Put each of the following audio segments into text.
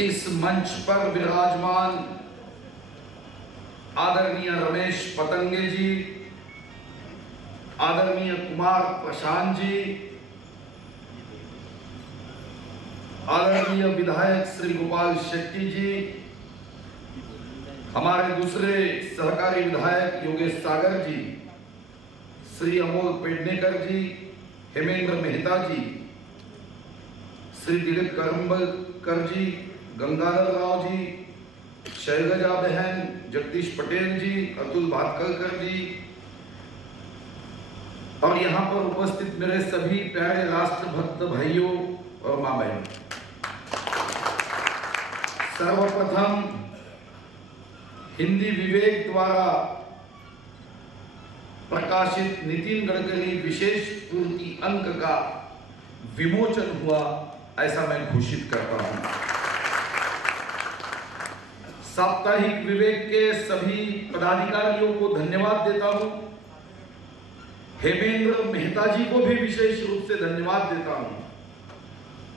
इस मंच पर विराजमान आदरणीय रमेश पतंगे जी, आदरणीय कुमार प्रशांत जी, आदरणीय विधायक श्री गोपाल शेट्टी जी, हमारे दूसरे सहकारी विधायक योगेश सागर जी, श्री अमोल पेडनेकर जी, हेमेंद्र मेहता जी, श्री दिलीप करम्बकर जी, गंगाधर राव जी, शैलजा बहन, जगदीश पटेल जी, अतुल भातखलकर जी और यहाँ पर उपस्थित मेरे सभी प्यारे राष्ट्रभक्त भाइयों और मां बहनों, सर्वप्रथम हिंदी विवेक द्वारा प्रकाशित नितिन गडकरी विशेष पूर्ति अंक का विमोचन हुआ ऐसा मैं घोषित करता हूं। साप्ताहिक विवेक के सभी पदाधिकारियों को धन्यवाद देता हूं। हेमेंद्र मेहता जी को भी विशेष रूप से धन्यवाद देता हूं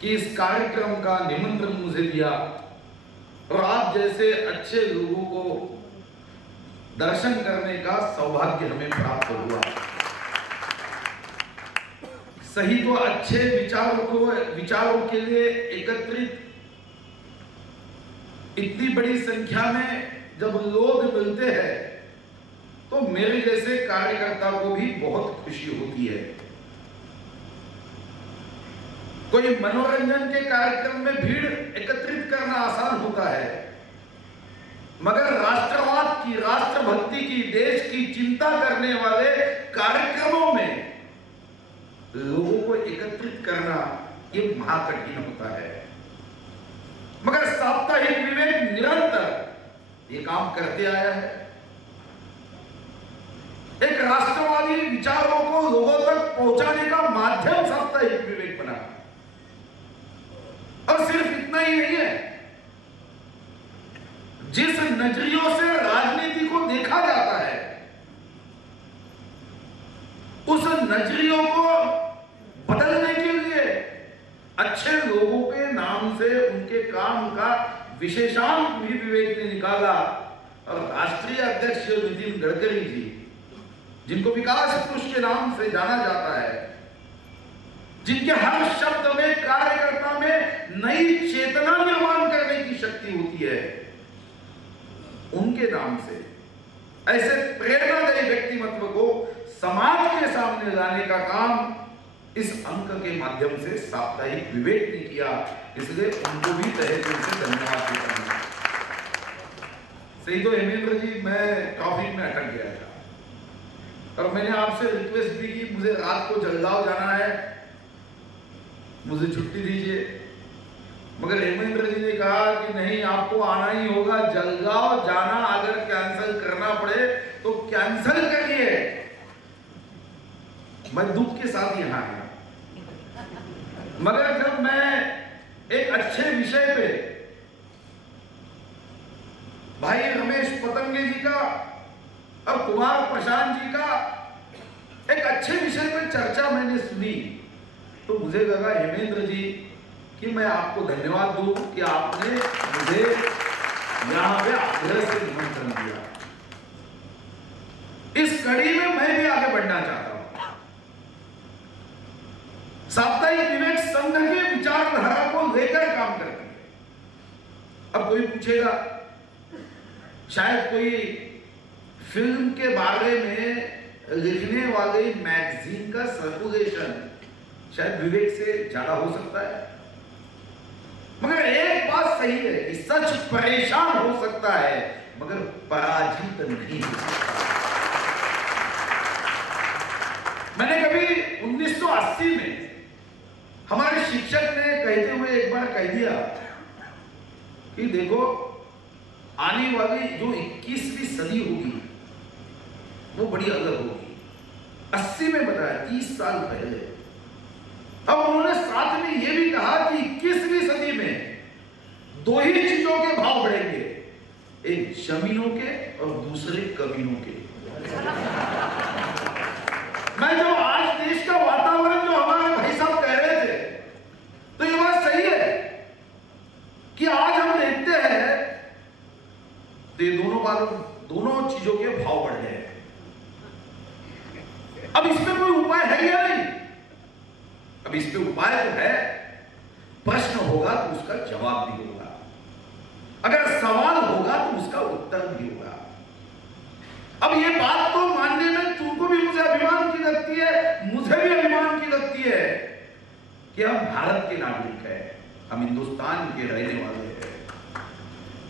कि इस कार्यक्रम का निमंत्रण मुझे दिया और आप जैसे अच्छे लोगों को दर्शन करने का सौभाग्य हमें प्राप्त हुआ। सही तो अच्छे विचारों के लिए एकत्रित इतनी बड़ी संख्या में जब लोग मिलते हैं तो मेरे जैसे कार्यकर्ता को भी बहुत खुशी होती है। कोई मनोरंजन के कार्यक्रम में भीड़ एकत्रित करना आसान होता है, मगर राष्ट्रवाद की, राष्ट्रभक्ति की, देश की चिंता करने वाले कार्यक्रमों में लोगों को एकत्रित करना ये महाकठिन होता है। मगर साप्ताहिक विवेक निरंतर ये काम करते आया है। एक राष्ट्रवादी विचारों को लोगों तक पहुंचाने का माध्यम साप्ताहिक विवेक बना। और सिर्फ इतना ही नहीं है, जिस नजरियों से राजनीति को देखा जाता है उस नजरियों को बदलने के लिए अच्छे लोगों के नाम से उनके काम का विशेषांक भी विवेक ने निकाला। और राष्ट्रीय अध्यक्ष नितिन गडकरी जी, जिनको विकास पुरुष के नाम से जाना जाता है, जिनके हर शब्द में, कार्यकर्ता में नई चेतना निर्माण करने की शक्ति होती है, उनके नाम से ऐसे प्रेरणादायी व्यक्तिमत्व को समाज के सामने लाने का काम इस अंक के माध्यम से साप्ताहिक विवेक ने किया। इसलिए उनको भी तहे दिल से धन्यवाद देता हूं। सही तो हेमेंद्र जी, मैं ट्रैफिक में अटक गया था और मैंने आपसे रिक्वेस्ट भी की, मुझे रात को जलगांव जाना है, मुझे छुट्टी दीजिए। मगर हेमेंद्र जी ने कहा कि नहीं, आपको आना ही होगा, जलगांव जाना अगर कैंसिल करना पड़े तो कैंसिल करिए। मैं दुख के साथ यहां आया, मगर जब मैं एक अच्छे विषय पे भाई रमेश पतंगे जी का और कुमार प्रशांत जी का एक अच्छे विषय पे चर्चा मैंने सुनी तो मुझे लगा हेमेंद्र जी कि मैं आपको धन्यवाद दूं कि आपने मुझे यहां पे आग्रह से निमंत्रण दिया। इस कड़ी में मैं भी आगे बढ़ना चाहता हूं। साप्ताहिक विवेक संघ के विचारधारा को लेकर काम करते हैं। अब कोई पूछेगा, शायद कोई फिल्म के बारे में लिखने वाले मैगजीन का सर्कुलेशन शायद विवेक से ज्यादा हो सकता है। मगर एक बात सही है कि सच परेशान हो सकता है मगर पराजित नहीं हो सकता। मैंने कभी 1980 में हमारे शिक्षक ने कहते हुए एक बार कह दिया कि देखो, आने वाली जो 21वीं सदी होगी वो बड़ी अलग होगी। 80 में बताया, 30 साल पहले। अब उन्होंने साथ में यह भी कहा कि 21वीं सदी में दो ही चीजों के भाव बढ़ेंगे, एक जमीनों के और दूसरे कमीनों के। मैं जो आज देश का वातावरण जो हमारे भाई साहब कह रहे थे, तो ये बात सही है कि आज हम और दोनों चीजों के भाव बढ़ गए। अब इसमें कोई उपाय है या नहीं? अब इस पे उपाय तो है, प्रश्न होगा तो उसका जवाब भी होगा, अगर सवाल होगा तो उसका उत्तर भी होगा। अब ये बात तो मानने में तुमको भी मुझे अभिमान की लगती है, मुझे भी अभिमान की लगती है कि हम भारत के नागरिक हैं, हम हिंदुस्तान के रहने वाले हैं।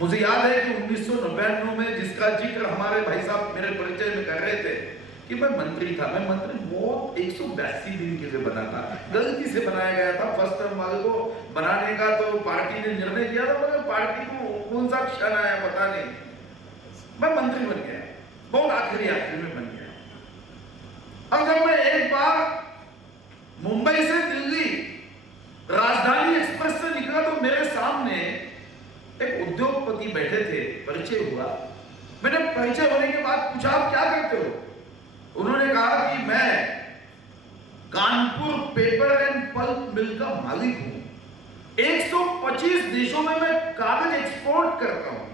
मुझे याद है कि 1999 में जिसका जिक्र हमारे भाई साहब मेरे परिचय में कर रहे थे कि मैं मंत्री था, मैं मंत्री बहुत 182 दिन के लिए बना था, गलती से बनाया गया था। फर्स्ट टर्म वाले को बनाने का तो पार्टी ने निर्णय किया था, मगर पार्टी को कौन सा क्षण आया पता नहीं, मैं मंत्री बन गया, बहुत आखिरी में बन गया। अब जब मैं एक बार मुंबई से दिल्ली राजधानी एक्सप्रेस से निकला तो मेरे सामने एक उद्योगपति बैठे थे, परिचय हुआ। मैंने परिचय होने के बाद पूछा आप क्या करते हो? उन्होंने कहा कि मैं Kanpur paper and pulp mill का मालिक हूं, 125 देशों में मैं कागज एक्सपोर्ट करता हूं।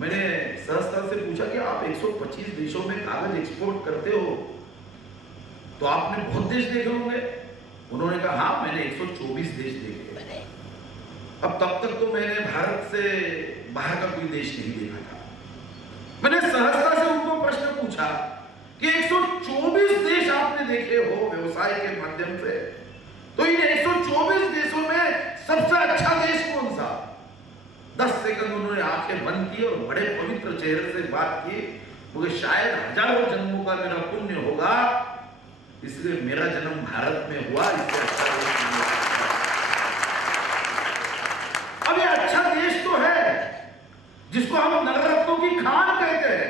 मैंने सहजता से पूछा कि आप 125 देशों में कागज एक्सपोर्ट करते हो तो आपने बहुत देश देखे होंगे? उन्होंने कहा हाँ, मैंने 124 देश देखे। अब तब तक तो मैंने भारत से बाहर का कोई देश नहीं देखा था। मैंने सहजता से उनको प्रश्न पूछा कि 124 देश आपने देखे हो व्यवसाय के माध्यम से, तो इन 124 देशों में सबसे अच्छा देश कौन सा? 10 सेकंड उन्होंने आंखें बंद की और बड़े पवित्र चेहरे से बात की, मुझे शायद हजारों जन्मों का मेरा पुण्य होगा, इसलिए मेरा जन्म भारत में हुआ, इससे अच्छा देश नहीं हो सकता। अब ये अच्छा देश तो है जिसको हम नवरत्नों की खान कहते हैं,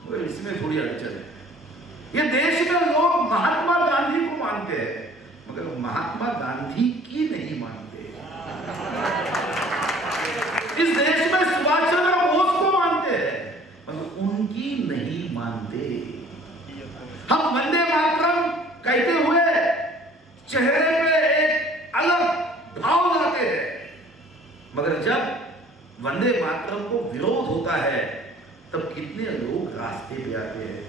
मगर इसमें थोड़ी अड़चन है। ये देश में लोग महात्मा गांधी को मानते हैं, मगर महात्मा गांधी की नहीं मानते। इस देश में सुभाष चंद्र बोस को मानते हैं, मगर उनकी नहीं मानते। हम वंदे मातरम कहते हुए चेहरे पे एक अलग भाव लाते हैं, मगर जब वंदे मातरम को विरोध होता है तब कितने लोग रास्ते पे आते हैं।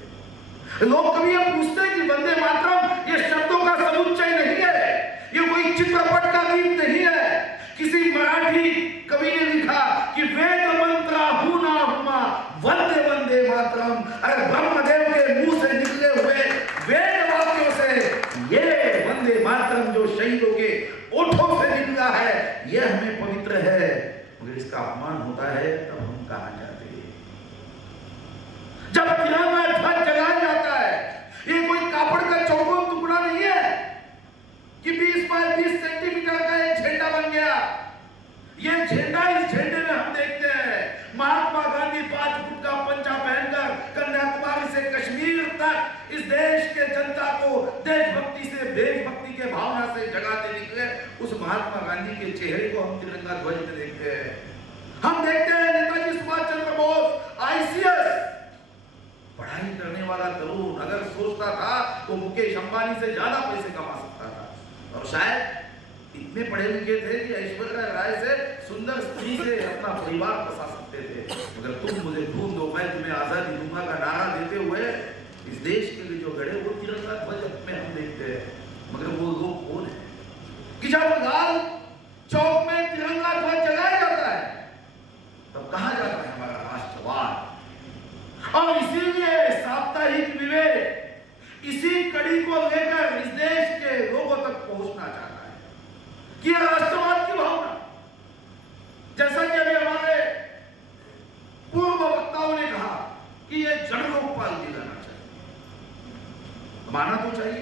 लोग कभी ये पूछते हैं कि वंदे मातरम ये शब्दों का समुच्चय नहीं है, ये कोई चित्रपट का गीत नहीं है। किसी मराठी कवि ने लिखा कि वेद मंत्रा हुना हुमा वंदे वंदे मातरम। अरे ब्रह्मदेव के मुंह से निकले हुए वेद वाक्यों से ये वंदे मातरम जो शहीदों के ओठों से निकला है, यह हमें पवित्र है, मगर इसका अपमान होता है तब हम कहां जाते हैं? जब तिरंगा ध्वज जलाया जाता है, ये कोई कापड़ का चौकोर टुकड़ा नहीं है कि 20 बाय 20 सेंटीमीटर का एक झंडा बन गया। ये झंडा, इस झंडे में हम देखते हैं महात्मा गांधी 5 फुट का पंचा पहनकर कन्याकुमारी से कश्मीर तक इस देश के जनता को देशभक्ति से, देशभक्ति के भावना से जगाते निकले। उस महात्मा गांधी के चेहरे को हम तिरंगा ध्वज में देखते हैं। हम देखते हैं नेताजी सुभाष चंद्र बोस आईसीएस पढ़ाई करने वाला तरुण अगर सोचता था तो मुकेश अंबानी से ज्यादा पैसे कमा सकता था, और शायद इतने पढ़े लिखे थे कि ऐश्वर्या राय से, सुंदर स्त्री से अपना परिवार बसा सकते थे। मगर तुम मुझे ढूंढ दो, मैं तुम्हें आजादी दूंगा का नारा देते हुए इस देश के लिए जो गड़े वो तिरंगा ध्वज में हम देखते हैं। मगर वो लोग कौन है कि जब लाल चौक में तिरंगा ध्वज जलाया जाता है तब कहा जाता है हमारा राष्ट्रवाद। और इसीलिए साप्ताहिक विवेक इसी कड़ी को लेकर इस देश के लोगों तक पहुंचना चाहता है कि राष्ट्रवाद की भावना, जैसा कि अभी हमारे पूर्व वक्ताओं ने कहा कि यह जड़ लोकपाल की जाना चाहिए, माना तो चाहिए,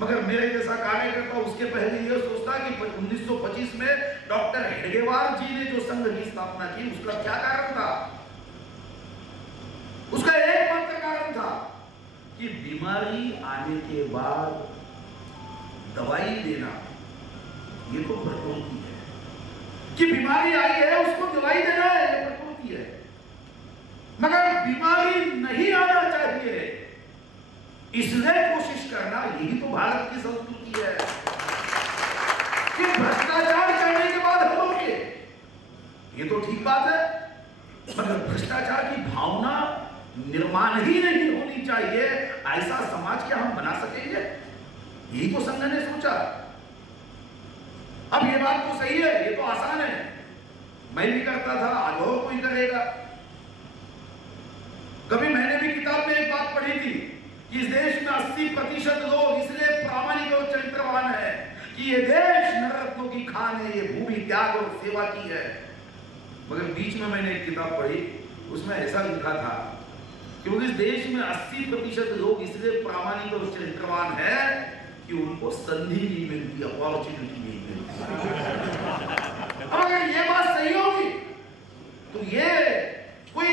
मगर मेरे जैसा कार्यकर्ता उसके पहले यह सोचता कि 1925 में डॉक्टर हेडगेवार जी ने जो संघ की स्थापना की उसका क्या कारण था? उसका एकमात्र कारण था कि बीमारी आने के बाद दवाई देना ये तो प्रकृति है, कि बीमारी आई है उसको दवाई देना है, ये प्रकृति है। मगर बीमारी नहीं आना चाहिए इसलिए कोशिश करना, यही तो भारत की संस्कृति है कि भ्रष्टाचार करने के बाद होंगे, ये तो ठीक बात है, मगर भ्रष्टाचार की भावना निर्माण ही नहीं होनी चाहिए, ऐसा समाज क्या हम बना सकेंगे? यही तो संघ ने सोचा। अब ये बात तो सही है, ये तो आसान है, मैं भी करता था, आज और कोई करेगा। कभी मैंने भी किताब में एक बात पढ़ी थी कि इस देश में 80% लोग इसलिए प्रामाणिक और चरित्रवान है कि ये देश नवरत्नों की खान है, ये भूमि त्याग और सेवा की है। मगर बीच में मैंने एक किताब पढ़ी, उसमें ऐसा लिखा था कि इस देश में 80% लोग इसलिए प्रामाणिक और चरित्रवान है कि उनको संधि नहीं मिलती, अपॉर्चुनिटी नहीं मिलती। अगर ये बात सही होगी तो ये कोई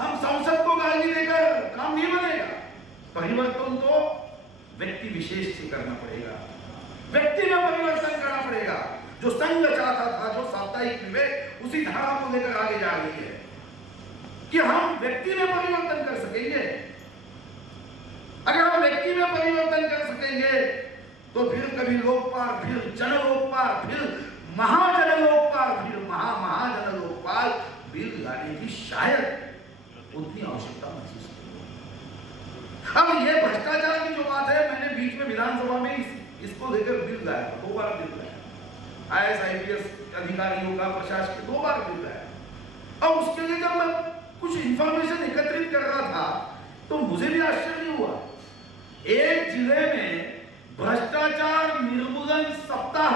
हम संसद को गाली देकर काम नहीं बनेगा। परिवर्तन तो व्यक्ति विशेष से करना पड़ेगा, व्यक्ति में परिवर्तन करना पड़ेगा। जो संघ चाहता था, जो साप्ताहिक विवेक उसी धारा को लेकर आगे जा रही है कि हम व्यक्ति में परिवर्तन कर सकेंगे। अगर हम व्यक्ति में परिवर्तन कर सकेंगे तो फिर कभी लोकपाल, फिर जनलोकपाल, फिर महाजनलोकपाल, फिर महाजनलोकपाल बिल लाने की शायद उतनी आवश्यकता महसूस नहीं। अब ये भ्रष्टाचार की जो बात है, मैंने बीच में विधानसभा में इसको लेकर बिल लाया, 2 बार बिल लाया, IAS IPS अधिकारियों का, प्रशासन 2 बार बिल लाया। अब उसके लिए जब मैं कुछ इंफॉर्मेशन एकत्रित कर रहा था तो मुझे भी आश्चर्य हुआ। एक जिले में भ्रष्टाचार निर्मूलन सप्ताह